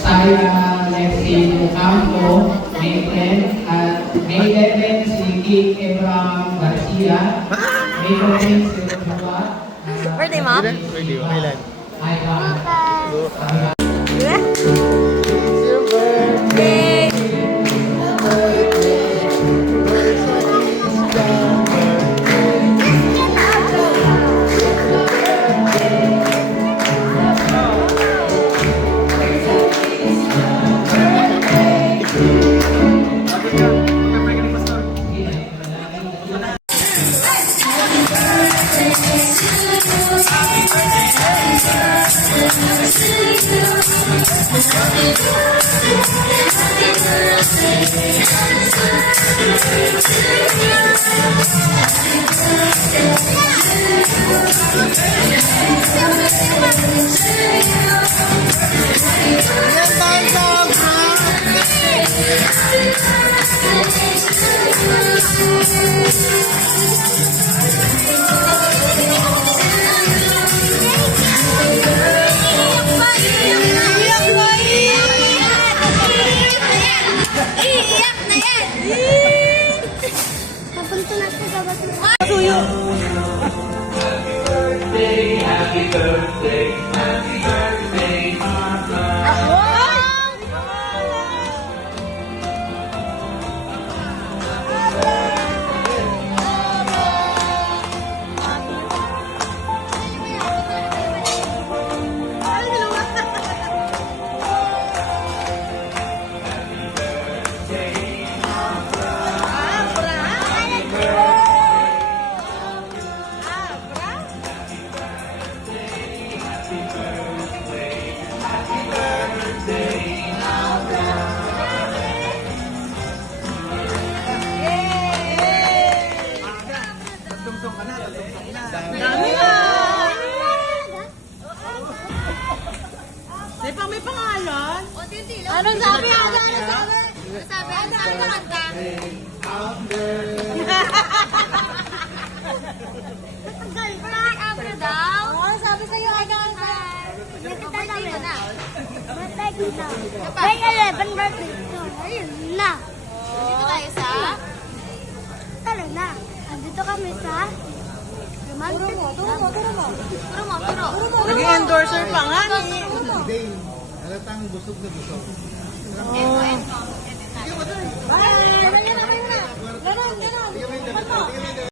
Saya Lexi Campo, May 11 si Kate Abraham Garcia, May 14 si Joshua. Birthday mo? Birthday mo, kailan? Birthday! Happy birthday, happy birthday, Martha. May pangalan? Anong sabi? Ano sabi? Sabi? Ano sabi ng kanta? Parang Abra daw? Ano sabi sa'yo? Ay, Birthday ko na. Birthday ko na. May 11 birthday ko. Ayun na. Dito tayo sa... Tara na. Andito kami sa... Turo mo. Turo mo, turo. Nag-endorser pa nga ni. Dane, halatang busog na busog. Oh. Edit tayo. Bye! Ganyan na kayo na. Ganon.